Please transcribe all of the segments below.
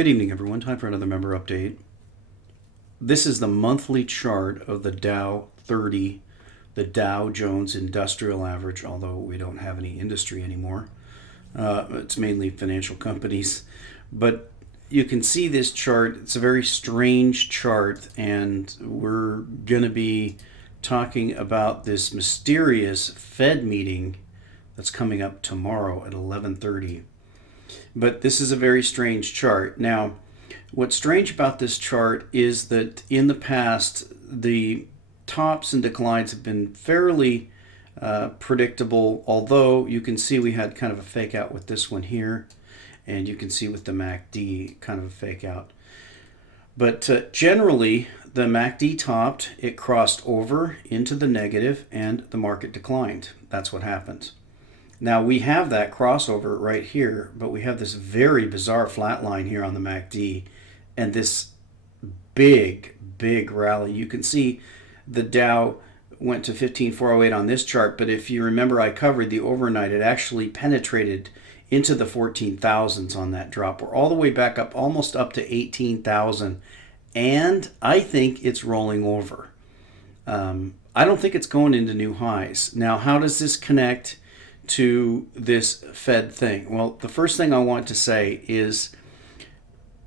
Good evening, everyone. Time for another member update. This is the monthly chart of the Dow 30, the Dow Jones Industrial Average, although we don't have any industry anymore. It's mainly financial companies. But you can see this chart. It's a very strange chart, and we're going to be talking about this mysterious Fed meeting that's coming up tomorrow at 11:30. But this is a very strange chart. Now, what's strange about this chart is that in the past, the tops and declines have been fairly predictable, although you can see we had kind of a fake out with this one here, and you can see with the MACD kind of a fake out. But generally, the MACD topped, it crossed over into the negative, and the market declined. That's what happened. Now we have that crossover right here, but we have this very bizarre flat line here on the MACD and this big rally. You can see the Dow went to 15,408 on this chart, but if you remember, I covered the overnight, it actually penetrated into the 14,000s on that drop. We're all the way back up, almost up to 18,000, and I think it's rolling over. I don't think it's going into new highs. Now, how does this connect to this Fed thing? Well, the first thing I want to say is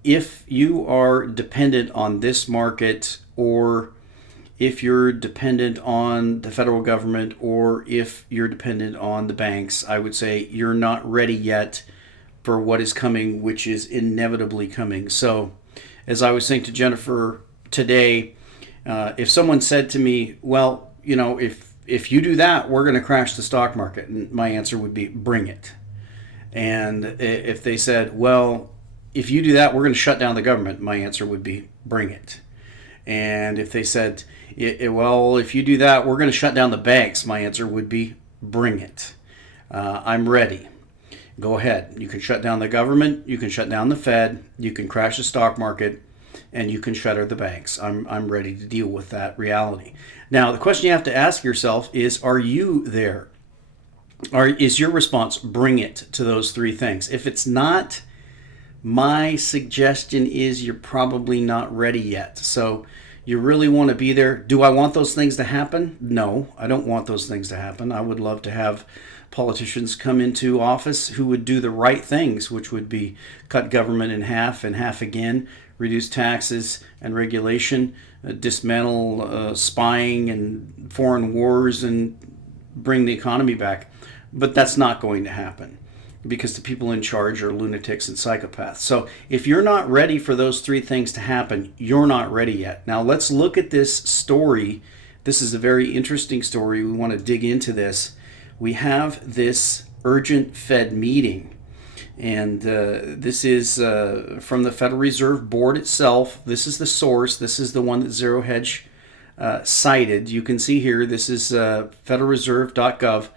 if you are dependent on this market, or if you're dependent on the federal government, or if you're dependent on the banks, I would say you're not ready yet for what is coming, which is inevitably coming. So as I was saying to Jennifer today, if someone said to me, well, you know, if you do that, we're going to crash the stock market, and my answer would be, bring it. And if they said, well, if you do that, we're going to shut down the government, my answer would be, bring it. And if they said, well, if you do that, we're going to shut down the banks, my answer would be, bring it. I'm ready. Go ahead. You can shut down the government, you can shut down the Fed, you can crash the stock market, and you can shutter the banks. I'm ready to deal with that reality. Now, the question you have to ask yourself is, are you there? Is your response, bring it to those three things? If it's not, my suggestion is you're probably not ready yet. So you really want to be there. Do I want those things to happen? No, I don't want those things to happen. I would love to have politicians come into office who would do the right things, which would be cut government in half and half again, reduce taxes and regulation, dismantle spying and foreign wars, and bring the economy back. But that's not going to happen because the people in charge are lunatics and psychopaths. So if you're not ready for those three things to happen, you're not ready yet. Now let's look at this story. This is a very interesting story. We want to dig into this. We have this urgent Fed meeting. And this is from the Federal Reserve Board itself. This is the source. This is the one that Zero Hedge cited. You can see here, this is federalreserve.gov.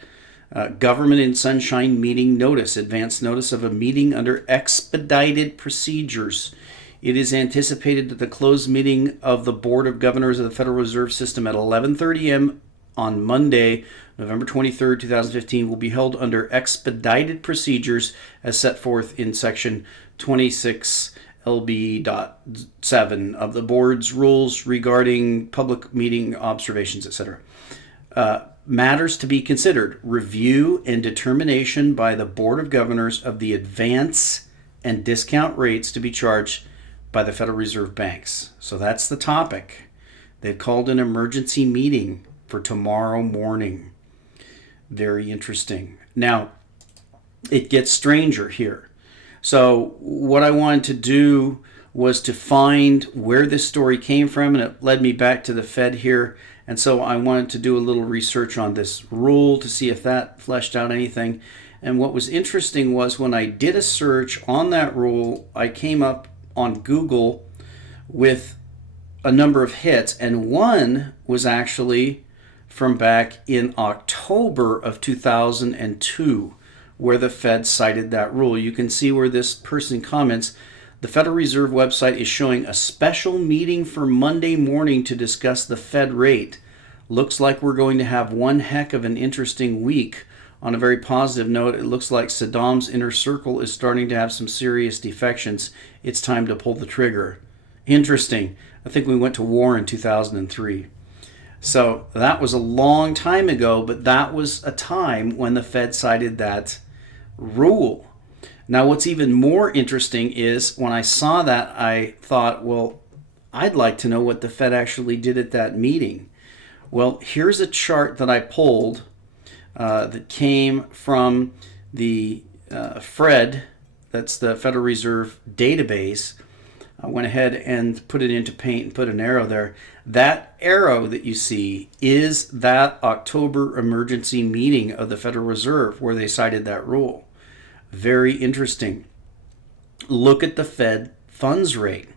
Government in Sunshine Meeting Notice. Advance notice of a meeting under expedited procedures. It is anticipated that the closed meeting of the Board of Governors of the Federal Reserve System at 11:30 a.m. on Monday, November 23rd, 2015, will be held under expedited procedures as set forth in Section 26 LB.7 of the Board's rules regarding public meeting observations, etc. Matters to be considered: review and determination by the Board of Governors of the advance and discount rates to be charged by the Federal Reserve banks. So that's the topic. They've called an emergency meeting for tomorrow morning. Very interesting. Now, it gets stranger here. So what I wanted to do was to find where this story came from, and it led me back to the Fed here. And so I wanted to do a little research on this rule to see if that fleshed out anything. And what was interesting was when I did a search on that rule, I came up on Google with a number of hits, and one was actually from back in October of 2002, where the Fed cited that rule. You can see where this person comments, the Federal Reserve website is showing a special meeting for Monday morning to discuss the Fed rate. Looks like we're going to have one heck of an interesting week. On a very positive note, it looks like Saddam's inner circle is starting to have some serious defections it's time to pull the trigger. Interesting. I think we went to war in 2003. So that was a long time ago, but that was a time when the Fed cited that rule. Now, what's even more interesting is when I saw that, I thought, well, I'd like to know what the Fed actually did at that meeting. Well, here's a chart that I pulled that came from the FRED, that's the Federal Reserve database. I went ahead and put it into Paint and put an arrow there. That arrow that you see is that October emergency meeting of the Federal Reserve where they cited that rule. Very interesting. Look at the Fed funds rate.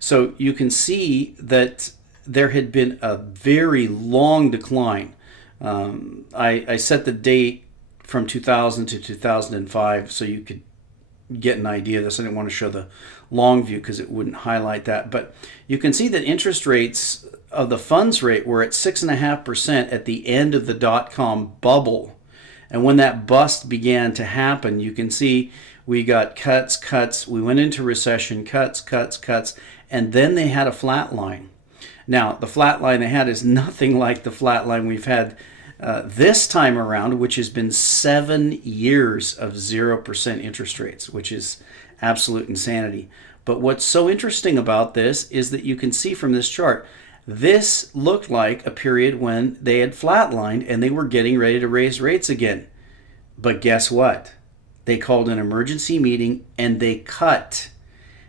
So you can see that there had been a very long decline. I set the date from 2000 to 2005 so you could get an idea of this. I didn't want to show the long view because it wouldn't highlight that. But you can see that interest rates of the funds rate were at 6.5% at the end of the dot-com bubble. And when that bust began to happen, you can see we got cuts. We went into recession, cuts. And then they had a flat line. Now, the flat line they had is nothing like the flat line we've had this time around, which has been 7 years of 0% interest rates, which is absolute insanity. But what's so interesting about this is that you can see from this chart, this looked like a period when they had flatlined and they were getting ready to raise rates again. But guess what? They called an emergency meeting and they cut.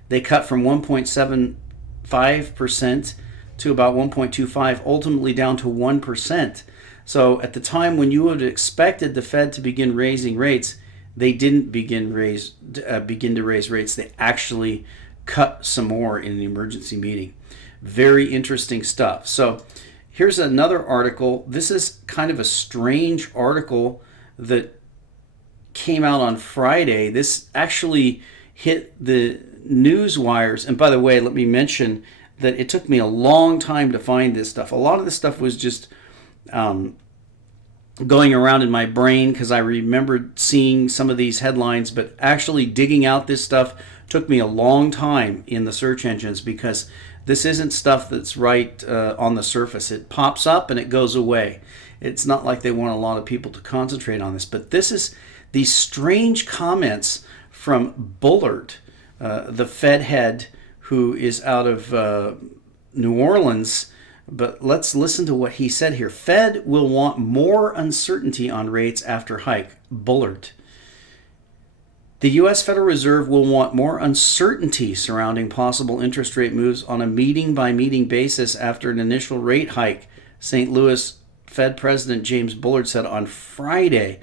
They cut from 1.75% to about 1.25, ultimately down to 1%. So at the time when you would have expected the Fed to begin raising rates, they didn't begin to raise rates. They actually cut some more in the emergency meeting. Very interesting stuff. So here's another article. This is kind of a strange article that came out on Friday. This actually hit the news wires. And by the way, let me mention that it took me a long time to find this stuff. A lot of this stuff was just going around in my brain because I remembered seeing some of these headlines, but actually digging out this stuff took me a long time in the search engines because this isn't stuff that's right on the surface. It pops up and it goes away. It's not like they want a lot of people to concentrate on this, but this is these strange comments from Bullard, the Fed head who is out of New Orleans. But let's listen to what he said here. Fed will want more uncertainty on rates after hike. Bullard. The U.S. Federal Reserve will want more uncertainty surrounding possible interest rate moves on a meeting-by-meeting basis after an initial rate hike, St. Louis Fed President James Bullard said on Friday.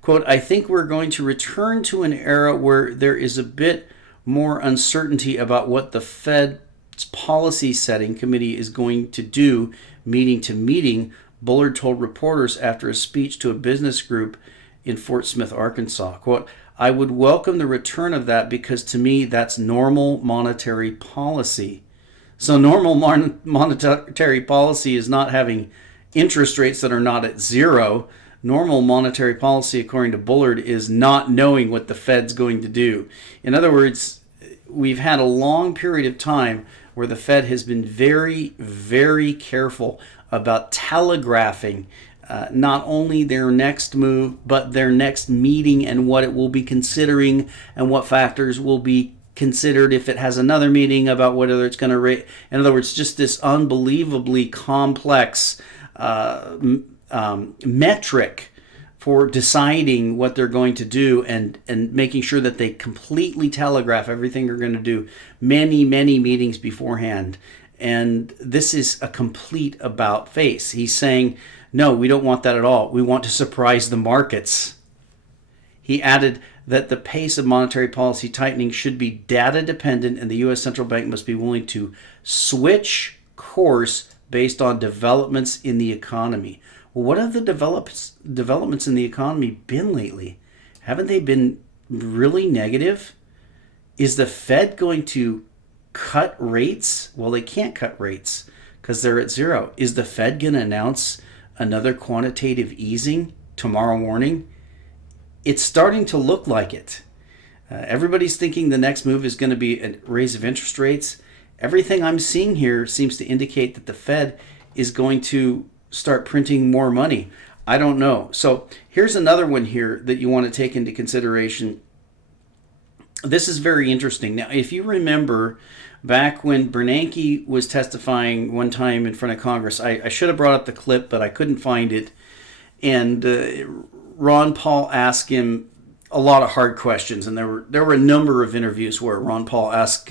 Quote, I think we're going to return to an era where there is a bit more uncertainty about what the Fed's policy setting committee is going to do meeting to meeting, Bullard told reporters after a speech to a business group in Fort Smith, Arkansas. Quote, I would welcome the return of that because to me that's normal monetary policy. So normal monetary policy is not having interest rates that are not at zero. Normal monetary policy, according to Bullard, is not knowing what the Fed's going to do. In other words, we've had a long period of time where the Fed has been very, very careful about telegraphing not only their next move, but their next meeting and what it will be considering and what factors will be considered if it has another meeting about whether it's going to rate. In other words, just this unbelievably complex metric for deciding what they're going to do and making sure that they completely telegraph everything they're going to do many meetings beforehand. And this is a complete about face. He's saying, no, we don't want that at all. We want to surprise the markets. He added that the pace of monetary policy tightening should be data dependent and the U.S. Central Bank must be willing to switch course based on developments in the economy. Well, what have the developments in the economy been lately? Haven't they been really negative? Is the Fed going to cut rates? Well, they can't cut rates because they're at zero. Is the Fed going to announce another quantitative easing tomorrow morning? It's starting to look like it. Everybody's thinking the next move is going to be a raise of interest rates. Everything I'm seeing here seems to indicate that the Fed is going to start printing more money. I don't know. So here's another one here that you want to take into consideration. This is very interesting. Now, if you remember back when Bernanke was testifying one time in front of Congress, I should have brought up the clip, but I couldn't find it. And Ron Paul asked him a lot of hard questions, and there were a number of interviews where Ron Paul asked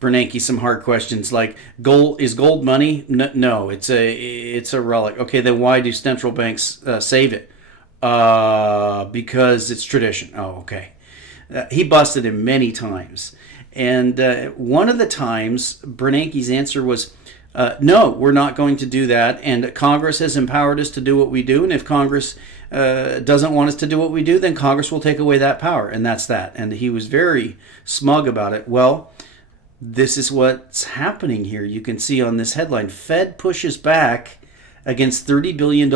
Bernanke some hard questions like, "Gold is gold money? No, it's a relic. Okay, then why do central banks save it? Because it's tradition. Oh, okay." He busted him many times, and one of the times Bernanke's answer was, "No, we're not going to do that, and Congress has empowered us to do what we do, and if Congress doesn't want us to do what we do, then Congress will take away that power," and that's that. And he was very smug about it. Well, this is what's happening here. You can see on this headline, Fed pushes back against $30 billion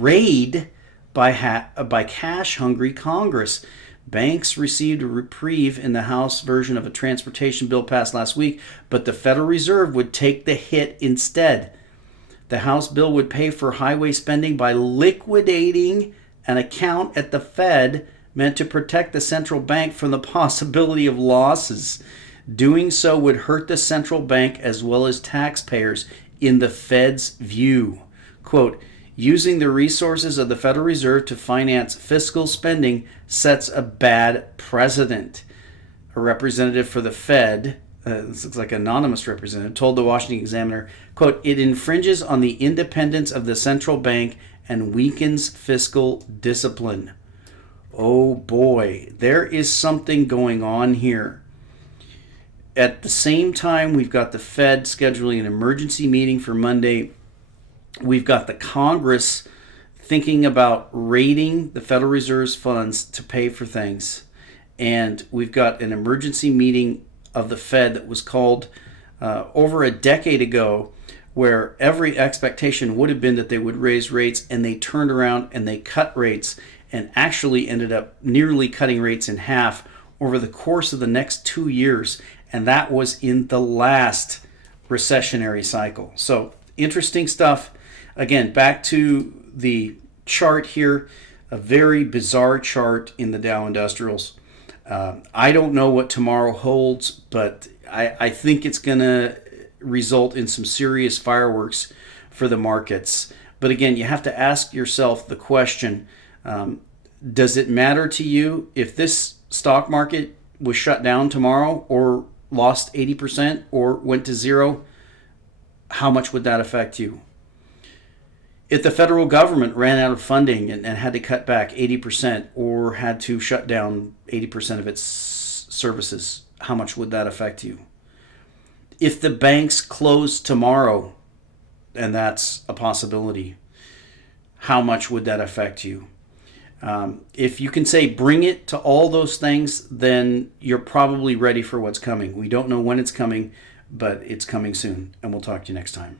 raid by cash-hungry Congress. Banks received a reprieve in the House version of a transportation bill passed last week, but the Federal Reserve would take the hit instead. The House bill would pay for highway spending by liquidating an account at the Fed meant to protect the central bank from the possibility of losses. Doing so would hurt the central bank as well as taxpayers in the Fed's view. Quote, "Using the resources of the Federal Reserve to finance fiscal spending sets a bad precedent." A representative for the Fed, this looks like an anonymous representative, told the Washington Examiner, quote, "It infringes on the independence of the central bank and weakens fiscal discipline." Oh boy, there is something going on here. At the same time, we've got the Fed scheduling an emergency meeting for Monday. We've got the Congress thinking about raiding the Federal Reserve's funds to pay for things. And we've got an emergency meeting of the Fed that was called over a decade ago, where every expectation would have been that they would raise rates, and they turned around and they cut rates and actually ended up nearly cutting rates in half over the course of the next 2 years. And that was in the last recessionary cycle. So interesting stuff. Again, back to the chart here, a very bizarre chart in the Dow Industrials. I don't know what tomorrow holds, but I think it's going to result in some serious fireworks for the markets. But again, you have to ask yourself the question, does it matter to you if this stock market was shut down tomorrow or lost 80% or went to zero? How much would that affect you? If the federal government ran out of funding and had to cut back 80% or had to shut down 80% of its services, how much would that affect you? If the banks close tomorrow, and that's a possibility, how much would that affect you? If you can say bring it to all those things, then you're probably ready for what's coming. We don't know when it's coming, but it's coming soon, and we'll talk to you next time.